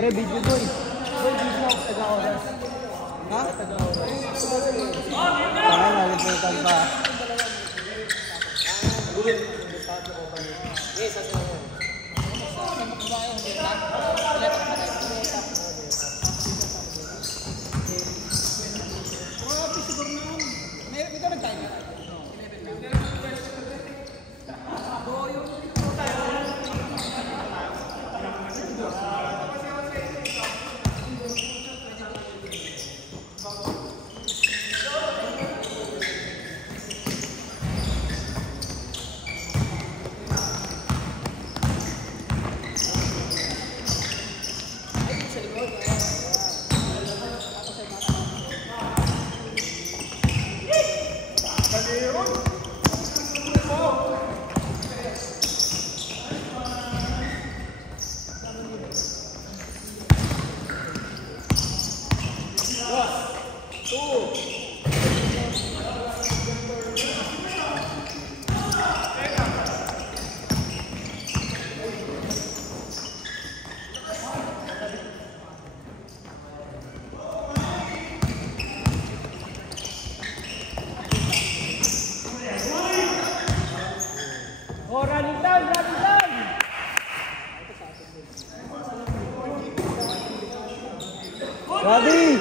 Pre-video boy. Boy, video ako taga-oras. Ha? Taga-oras. Kaya nalimutan pa. Yes, sa sila mo. Ready!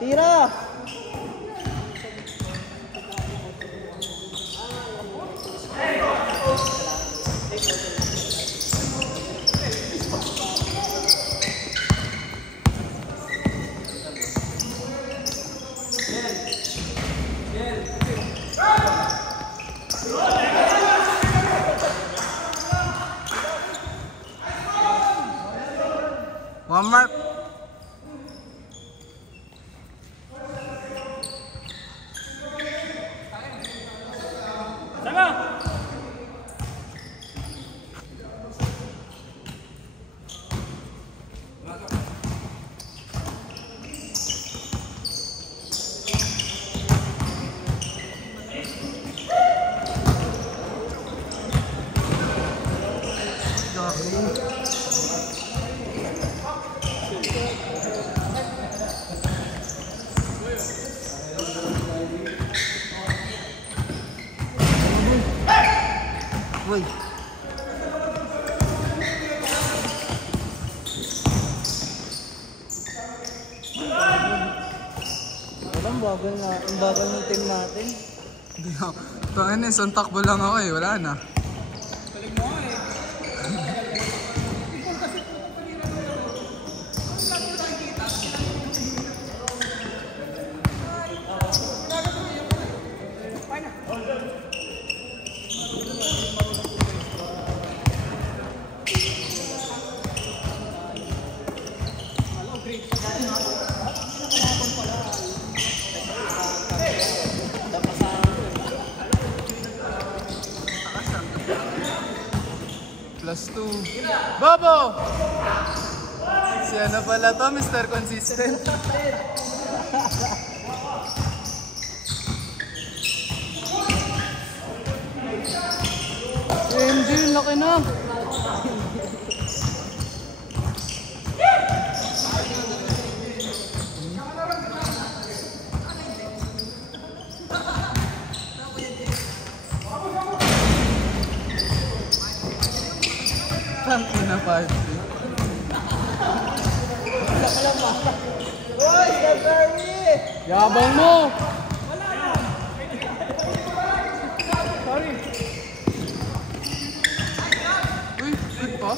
Tira! One mark. Uy. Walang bagal na, ang bagal ng team natin. Hindi ako. Tangin eh, isang takbo lang ako eh, wala na. +2. Bobo! Si ano pala to, Mr. Consistent. MJ, laki na! Tangin na 5. Uy, Gary! Yabang mo! Wala na! Sorry. Uy, good pa.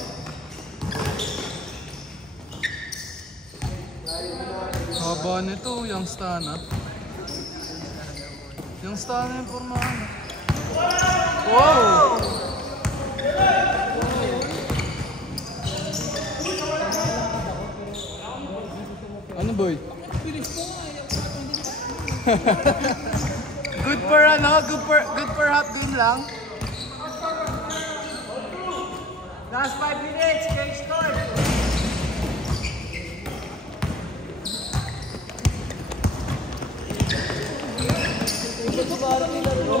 Haba nito, yung stana. Yung stana yung pormahan. Wow! Ano boy? Good for ano? Good for half game lang. Last 5 minutes, game start. Ito ba nila bro?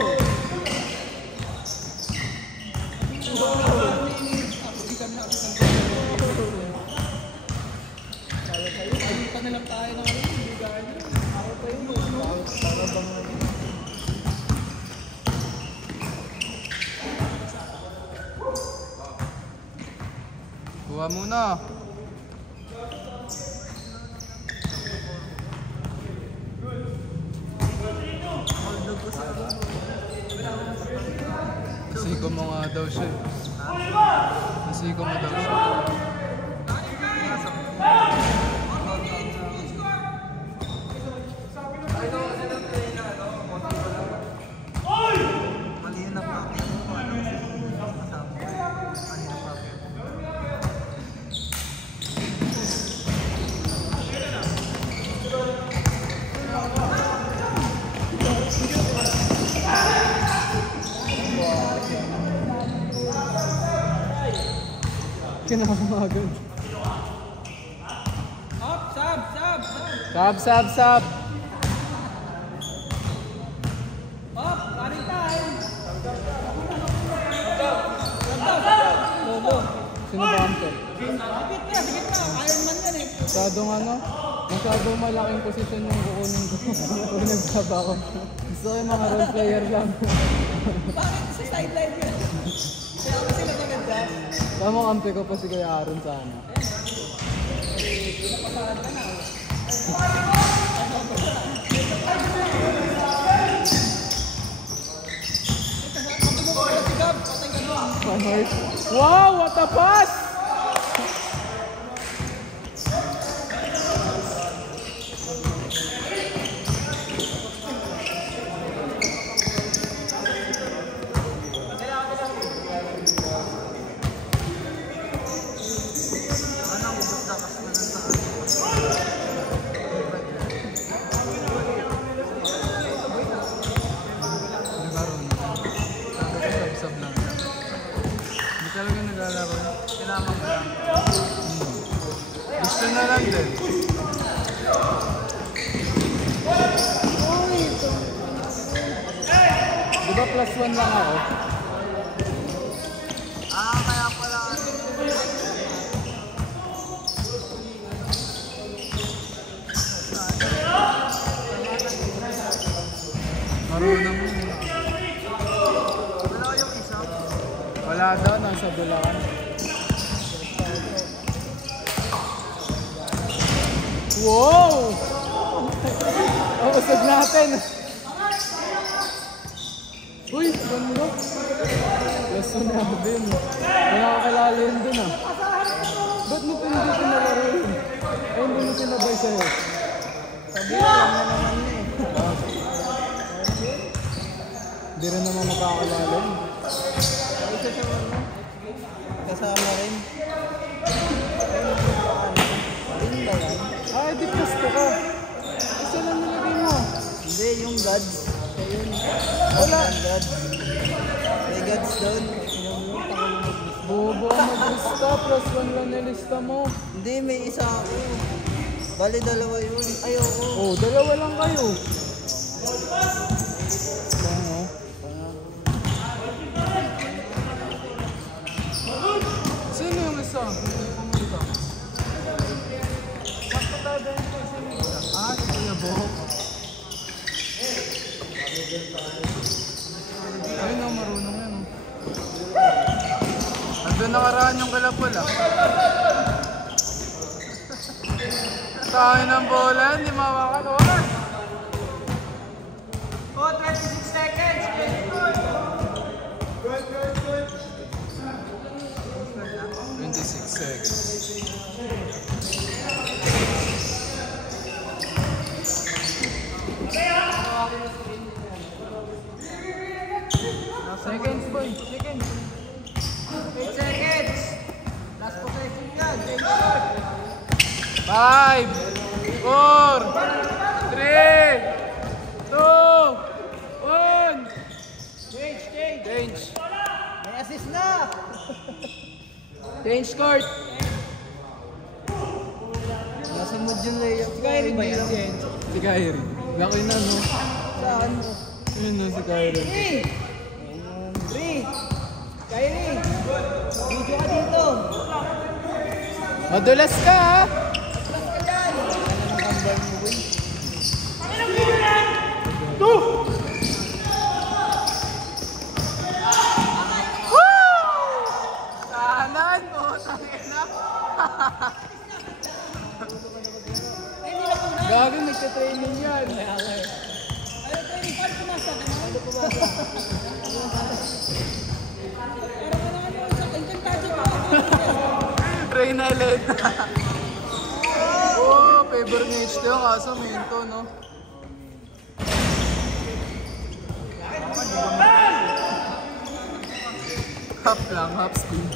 Ayutan na lang tayo ng bigayan niya. Ako pa yun. Para bang Kuha muna. Nasiko mo nga daw siya. Nasiko mo daw siya. Kinakamagan. Up, sab. Sab. Up, running time. Lobo. Sino ba Ampe? Sige na. Iron Man yan eh. Masyadong masyadong malaking posisyon yung kukunin ko. Kung nagsaba ko. Gusto ko yung mga role player lang. Bakit sa sideline yun? Kaya ako sila maganda. Tamang Ampe ko pa si Kuya Aaron sana. Pasahan ka na. Wow, what a pass! Talaga naglalaro. Kailangan mo lang. Gusto na lang din. Diba +1 lang ako? Kaya pala. Marunong mo. Wala daw, nasa Bulacan. Wow! Ang usog natin! Uy, ganda! Laso na din. Wala ka kilala yun dun ah. Ba't mo hindi pinalaro yun? Ay, hindi mo sinabay sa'yo. Sabi ko lang na naman eh. Hindi rin naman makakilala yun. Isa siya mo. Kasama rin. Rin ba yan? Ah, di gusto ka. Isa lang nilagay mo. Hindi, yung gods. Siya yun. Wala. Gods. May gods doon. Bobo ang mag-lista, +1 lang nilista mo. Hindi, may isa ako. Bali, dalawa yun. Ay, oo. Oh, dalawa lang kayo. Ano? Sino yung isa? Hindi pumunta. Ah, si Kuya Bohok. Ayun ang marunong yan. Nandun nakaraan yung kalapol ah. Tayo ng bola, hindi mawakan. Oras! Oh, 26 seconds! Good! 26 seconds. Seconds boy, seconds. 8 seconds! Last possession yan. 5, 4, 3, 2, 1. Change. May assist na! Change court. Nasa mood yung layup. Si Kyrie ba yan? Si Kyrie. Laki na no? Saan? Yun no si Kyrie. 3! Kyrie! Video ka dito! Madulas ka ha? Atlas ka dyan! nagtitraining yan. Kaya nga eh. Ano training? Paano pumasa? Ano pumasa? Parang sa Encantado pa. Reyna Elena. Oh, favor ni HTO kaso minto, no? Half lang, half speed.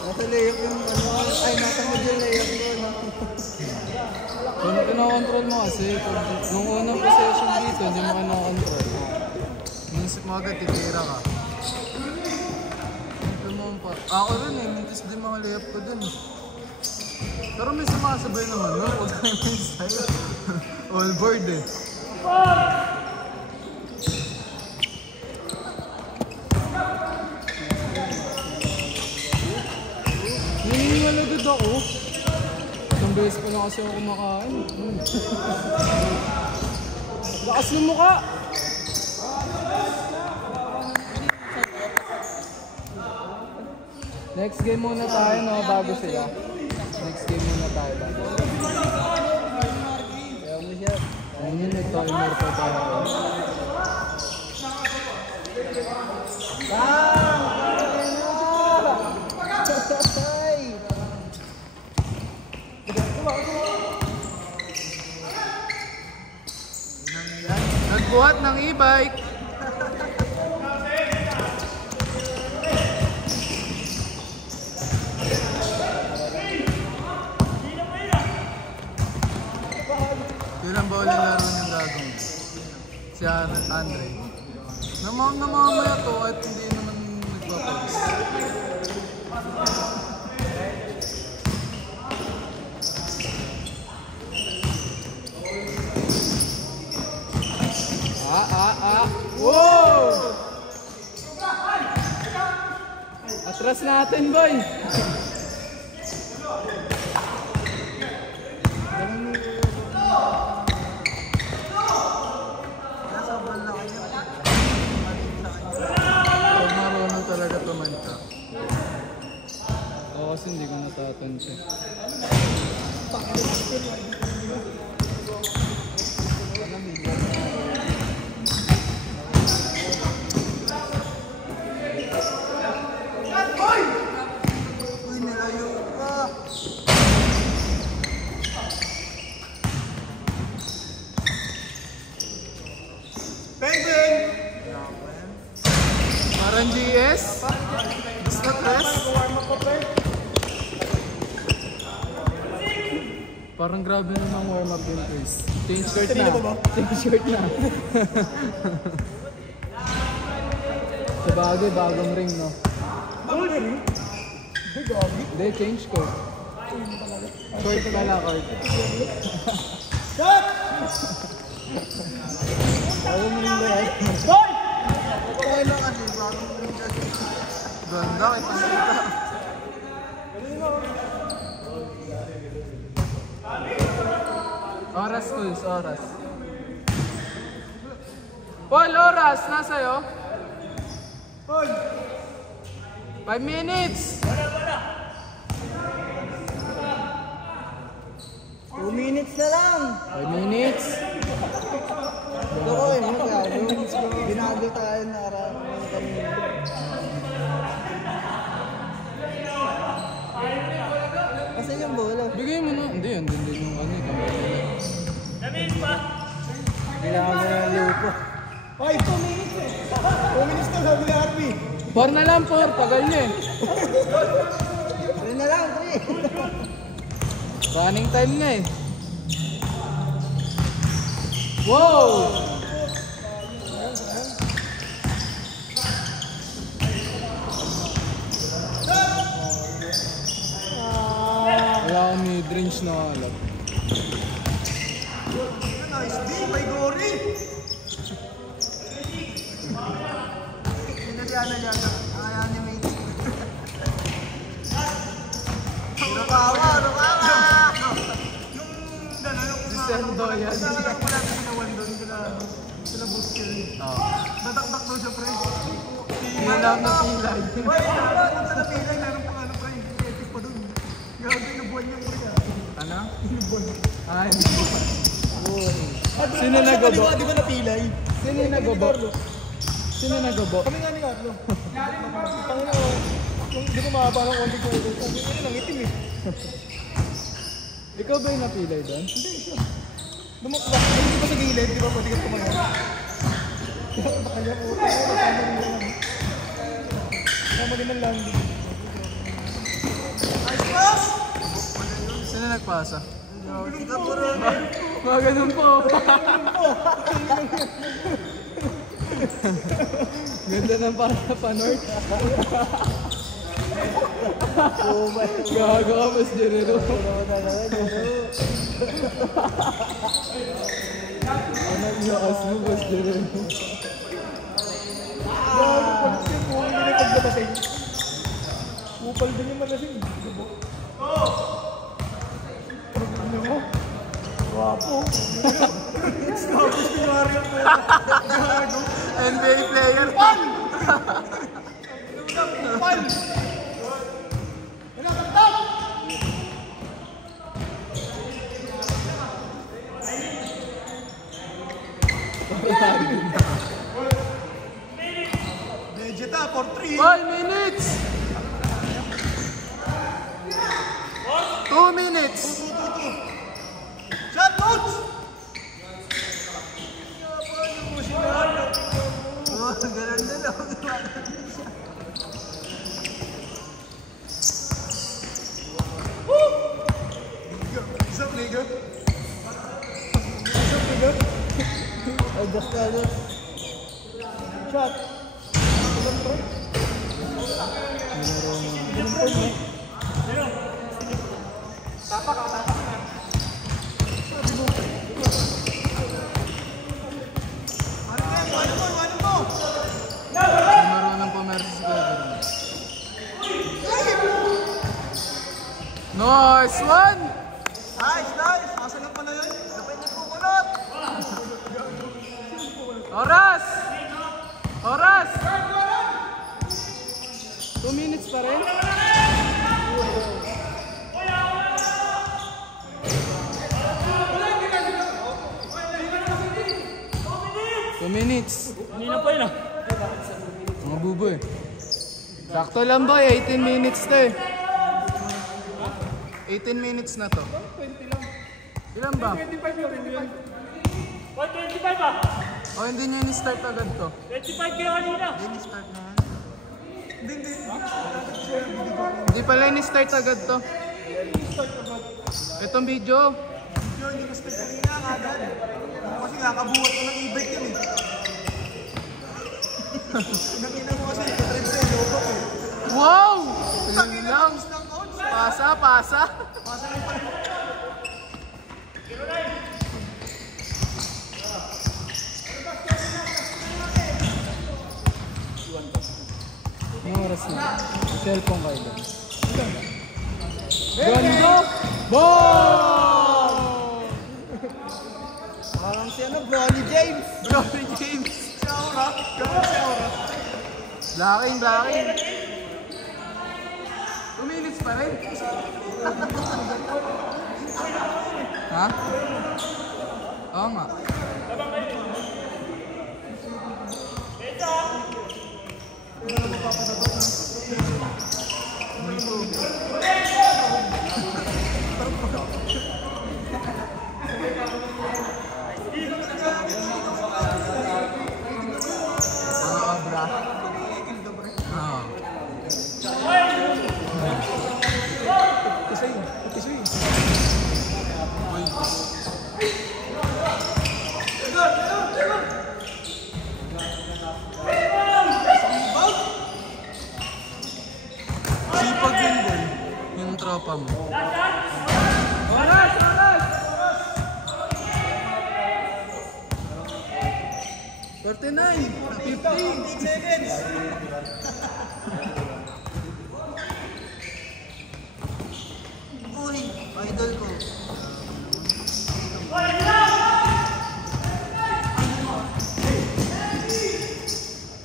Nasa layup yung ano, ay nasa mid yung layup ko. Kung kinokontrol mo kasi, nung unang possession dito, hindi mo kinokontrol. Inisip mo agad, titira ka. Ito mo pa. Ako rin eh, mintis din mga layup ko dun eh. Pero may sumasabay naman, no? Huwag tayo may style. All board eh. Naniniwalagad ako. Isang beses pa lang kasi ako kumakain. Lakas ng mukha! Next game muna tayo, no? Bago sila. Next game muna tayo. Kaya mo siya. Ayun yun, nag-timer pa tayo. Nagbuhat ng e-bike. Yun ang bawal yung laro niyang gagawin. Si Andre. Namamaya to at hindi naman nagpapalis. Wow! Atras natin, boy! Sobrang laki niya. Pag marunong talaga tumanta. Oo, kasi hindi ko natatansya. Uy, nilayo ka. Bang! Parang GS? Basta press? Parang grabe na ng warm-up yung press. Change shirt na. Change shirt na. Sa bagay, bagong ring, no? Hindi, change ko. Short pala, Kurt. Bagong ring ba yan? Okay lang kasi, bagong ring kasi. Ganda, kitang-kita. Oras, Kuls, oras. Paul, oras, nasa'yo? 5 minutes! 2 minutes na lang. 5 minutes? Ito ko eh, yung binago tayo na araw kami. Kasi yung bola. Bigay mo na. Hindi, hindi yung ano. Kailangan mo ng lupo. Ay, 2 minutes eh. 2 minutes na sabi ni Harvey. 4 na lang, 4. Tagal niya eh. 3 na lang, 3. Running time na eh. Wow! Wala akong mid-range na alam. Nice D, may Gory. Pinaliana yata. Ay, animate. Sendo yan. Wala na sinawan doon. Sila Buskill. Oo. Dadakdak daw siya, pre. Yan lang na pilay. Wait, kung sa napilay, meron pa ano, pre. Epic pa doon. Gagawin na buwan yung pre. Ano? Inubuan. Ay, sino nagobo? Di ba napilay? Sino nagobo? Sino nagobo? Kami nga ni Carlo. Pangina ko, hindi ko makaparang konti ko. Kung yun lang, itim eh. Ikaw ba yung napilay doon? Hindi siya. Dumakla. Hindi ba sa gilid? Di ba pwede ka tumayo? Kaya po, kasama din ng landing. Nice pass! Sino nagpasa? Mga ganun po. Ganda ng pasa pa, North. Oh my God. Gago ka, mas Jerero. Anong iyakas mo, mas Jerero? Gago, pag-step mo, hindi na pagdamasing. Upal din yung malasing. Ano mo? Wapo. Tapos ni Mario po. Gago. NBA player. Pan! Pan! Wala kang top! Vegeta for 3. 5 minutes! 2 minutes! Shot outs! Oh, ganun din ako. What's up, nigga? What's up, nigga? I just got it. Shot. Marunong pumersa si Gavin. Nice one! Nice, nice. Kasalan pa na yun. Dapat niya po kulot. Oras! Oras! 2 minutes pa rin? Minutes. Kanina pa yun ah. Mga bubo eh. Sakto lang ba eh, 18 minutes na eh. 18 minutes na to. 20 lang. Ilan ba? 25 yun. 25 ah. O hindi niya ni-start agad to. 25 kayo kanina. Hindi ni-start na yan. Hindi. Hindi pala ni-start agad to. Itong video. Yun, hindi gusto kanina agad. Kasi kakabuhat ko ng e-bike yun eh. Nakita mo kasi, katrip sa loko eh. Wow! Ilan Tangina lang. ng coach. Pasa, pasa. Pasa lang pala. Anong oras na? Cellphone kayo doon. Ganda! Ball! Parang si ano, Bronny James. Bronny James! Si Aura. Gano'n si Aura. Blocking, blocking. 2 minutes pa rin. Ha? Oo nga. Bra. Oo. Kasi. Sipag yun din. Yung tropa mo. Oras! Oras! 49! 50! Seconds. Uy! Idol ko.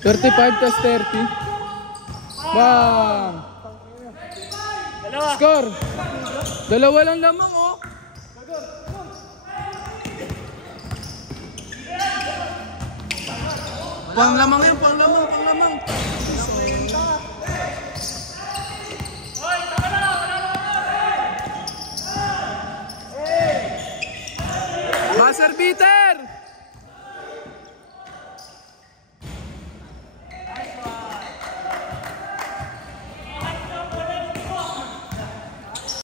35 plus 30. Bang! Dalawa. Score! Dalawa lang lamang, oh! Pang lamang yun, pang lamang, pang lamang.